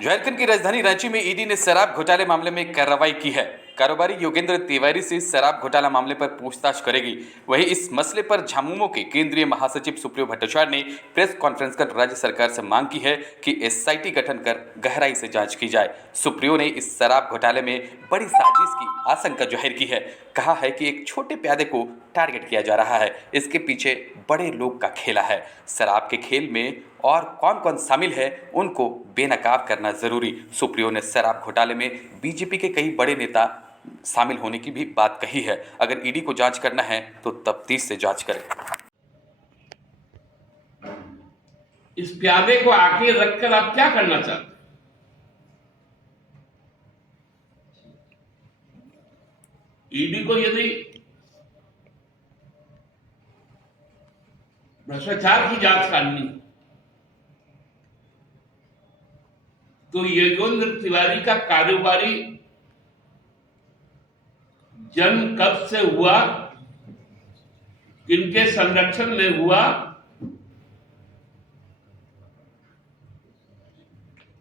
झारखंड की राजधानी रांची में ईडी ने शराब घोटाले मामले में कार्रवाई की है। कारोबारी योगेंद्र तिवारी से शराब घोटाला मामले पर पूछताछ करेगी। वहीं इस मसले पर झामुमो के केंद्रीय महासचिव सुप्रियो भट्टाचार्य ने प्रेस कॉन्फ्रेंस कर राज्य सरकार से मांग की है कि एसआईटी गठन कर गहराई से जांच की जाए। सुप्रियो ने इस शराब घोटाले में बड़ी साजिश की आशंका जाहिर की है। कहा है कि एक छोटे प्यादे को टारगेट किया जा रहा है, इसके पीछे बड़े लोग का खेला है। शराब के खेल में और कौन कौन शामिल है उनको बेनकाब करना जरूरी। सुप्रियो ने शराब घोटाले में बीजेपी के कई बड़े नेता शामिल होने की भी बात कही है। अगर ईडी को जांच करना है तो तफ्तीश से जांच करे। इस प्यादे को आगे रखकर आप क्या करना चाहते हैं? ईडी को यदि भ्रष्टाचार की जांच करनी तो योगेंद्र तिवारी का कारोबारी जन्म कब से हुआ, किनके संरक्षण में हुआ,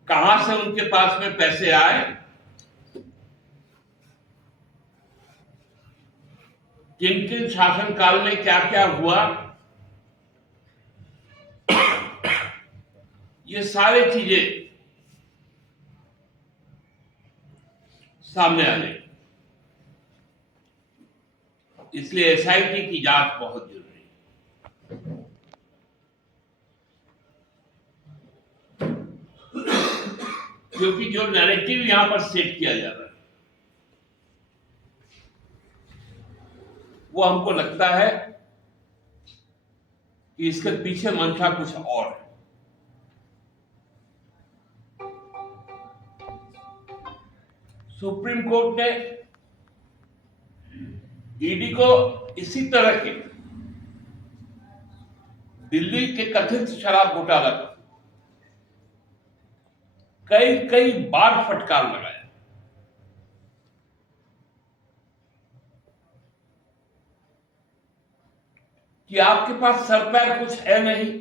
कहां से उनके पास में पैसे आए, किन किन शासनकाल में क्या क्या हुआ, ये सारी चीजें सामने आ गई। इसलिए एसआईटी की जांच बहुत जरूरी है। क्योंकि जो नैरेटिव यहां पर सेट किया जा रहा है वो हमको लगता है कि इसके पीछे मंशा कुछ और है। सुप्रीम कोर्ट ने ईडी को इसी तरह के दिल्ली के कथित शराब घोटाला का कई कई बार फटकार लगाया कि आपके पास सर पैर कुछ है नहीं,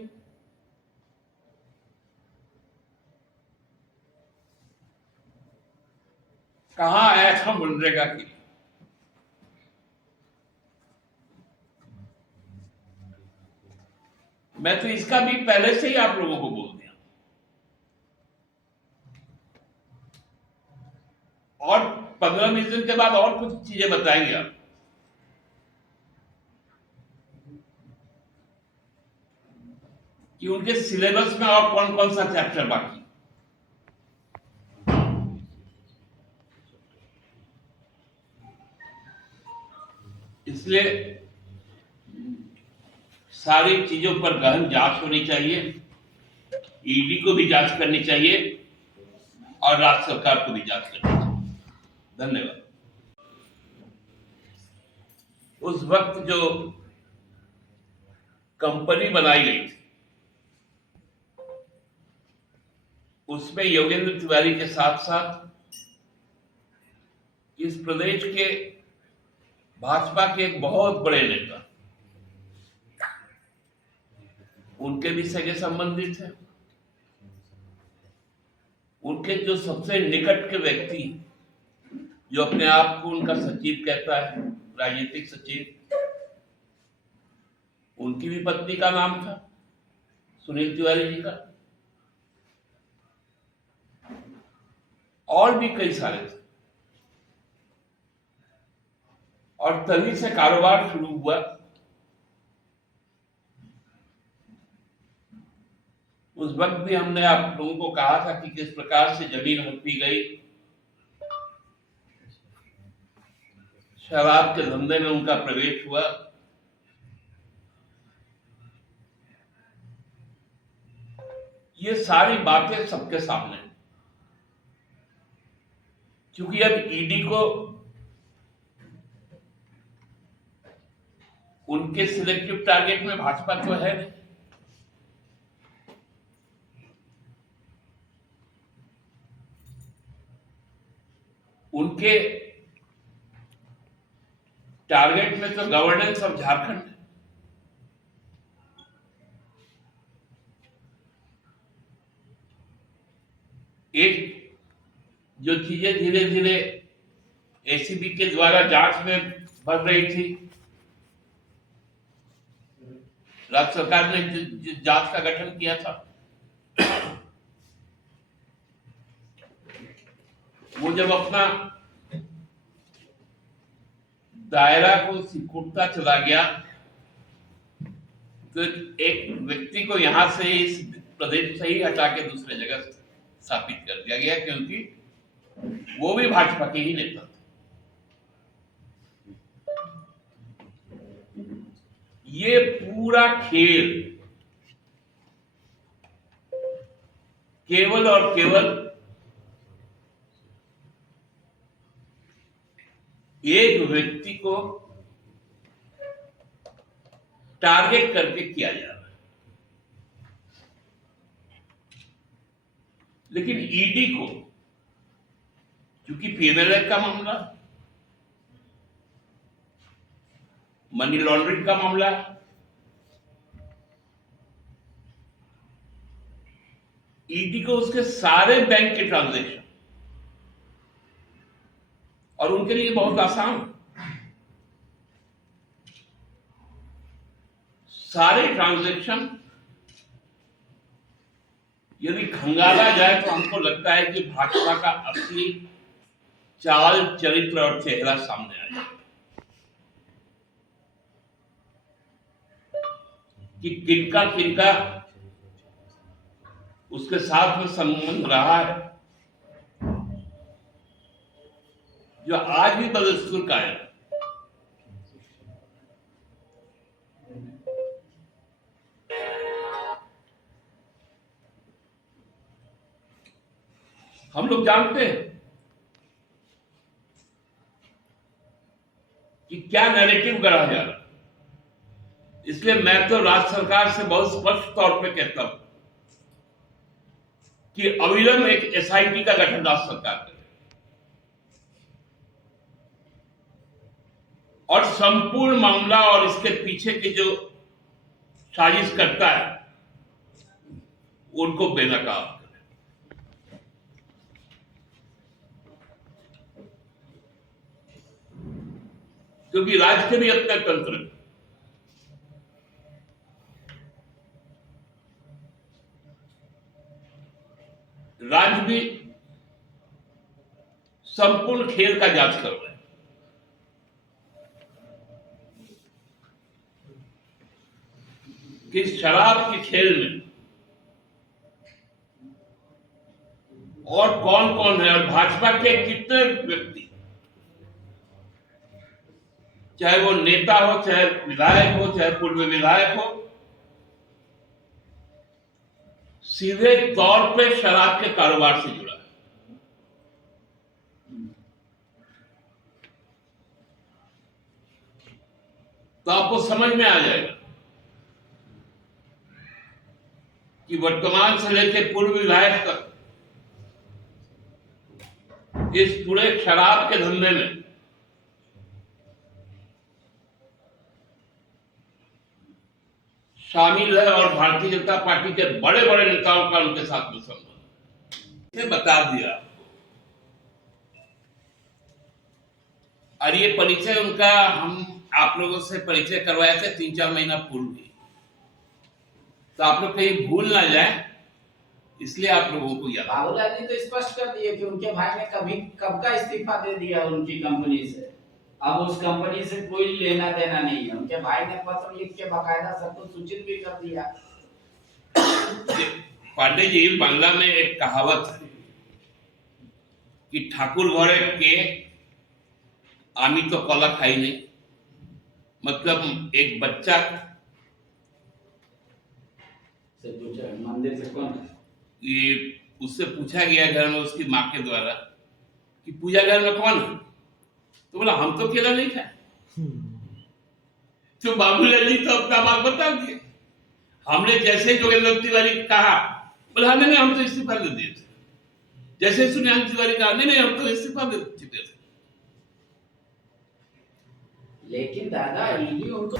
कहां आया था मनरेगा की। मैं तो इसका भी पहले से ही आप लोगों को बोल दिया और 15-20 दिन के बाद और कुछ चीजें बताएंगे आप कि उनके सिलेबस में और कौन कौन सा चैप्टर बाकी। इसलिए सारी चीजों पर गहन जांच होनी चाहिए, ईडी को भी जांच करनी चाहिए और राज्य सरकार को भी जांच करनी चाहिए। धन्यवाद। उस वक्त जो कंपनी बनाई गई थी उसमें योगेंद्र तिवारी के साथ साथ इस प्रदेश के भाजपा के एक बहुत बड़े नेता, उनके भी सगे संबंधी थे। उनके जो सबसे निकट के व्यक्ति जो अपने आप को उनका सचिव कहता है, राजनीतिक सचिव, उनकी भी पत्नी का नाम था सुनील तिवारी जी का, और भी कई सारे थे। और तभी से कारोबार शुरू हुआ। उस वक्त भी हमने आप लोगों को कहा था कि किस प्रकार से जमीन हड़पी गई, शराब के धंधे में उनका प्रवेश हुआ। ये सारी बातें सबके सामने, क्योंकि अब ईडी को उनके सिलेक्टिव टारगेट में भाजपा तो है नहीं, उनके टारगेट में तो गवर्नेंस ऑफ झारखंड है। एक जो चीजें धीरे धीरे एसीबी के द्वारा जांच में बढ़ रही थी, राज्य सरकार ने जांच का गठन किया था, वो जब अपना दायरा को सिकुड़ता चला गया तो एक व्यक्ति को यहां से इस प्रदेश से ही हटा के दूसरे जगह स्थापित कर दिया गया, क्योंकि वो भी भाजपा के ही नेता थे। ये पूरा खेल केवल और केवल एक व्यक्ति को टारगेट करके किया जा रहा है। लेकिन ईडी को, क्योंकि पीएनएल का मामला, मनी लॉन्ड्रिंग का मामला, ईडी को उसके सारे बैंक के ट्रांजैक्शन, और उनके लिए बहुत आसान, सारे ट्रांजैक्शन यदि खंगाला जाए तो हमको लगता है कि भाजपा का असली चाल, चरित्र और चेहरा सामने आ जाएगा कि किनका किनका उसके साथ में संबंध रहा है, जो आज भी बदस्तूर कायम है। हम लोग जानते हैं कि क्या नैरेटिव गढ़ा जा रहा है, इसलिए मैं तो राज्य सरकार से बहुत स्पष्ट तौर पे कहता हूं कि अविलंब एक एसआईटी का गठन राज्य सरकार करे और संपूर्ण मामला और इसके पीछे के जो साजिश करता है उनको बेनकाब करे। क्योंकि राज्य के भी अपने तंत्र है, राज्य भी संपूर्ण खेल का जांच कर रहे हैं। कि शराब के खेल में और कौन कौन है और भाजपा के कितने व्यक्ति, चाहे वो नेता हो, चाहे विधायक हो, चाहे पूर्व विधायक हो, सीधे तौर पे शराब के कारोबार से जुड़ा है। तो आपको समझ में आ जाएगा कि वर्तमान से लेकर पूर्व विधायक तक इस पूरे शराब के धंधे में शामिल है और भारतीय जनता पार्टी के बड़े बड़े नेताओं का उनके साथ में संबंध बता दिया। और ये परिचय उनका हम आप लोगों से परिचय करवाए थे 3-4 महीना पूर्व ही, तो आप लोग कहीं भूल ना जाए, इसलिए आप लोगों को याद। राहुल गांधी तो स्पष्ट कर दिए कि उनके भाई ने कब का इस्तीफा दे दिया उनकी कंपनी से, अब उस कंपनी से कोई लेना देना नहीं है। उनके भाई ने पत्र लिख के बाकायदा सबको सूचित भी कर दिया। पांडे जी, बांग्ला में एक कहावत है कि ठाकुर घरे के आमी तो कला खाई नहीं, मतलब एक बच्चा से पूछा मंदिर से कौन, ये उससे पूछा गया घर में उसकी माँ के द्वारा कि पूजा घर में कौन है, तो बोला हम तो केला नहीं खाए। तो बाबूलाल जी तो अपना बात बता दिए। हमने जैसे जोगेंद्र तिवारी कहा, बोला नहीं हम तो इस्तीफा दे दिए थे। जैसे सुनिल तिवारी कहा नहीं हम तो इस्तीफा दे चुके थे। लेकिन दादा ईडी उनको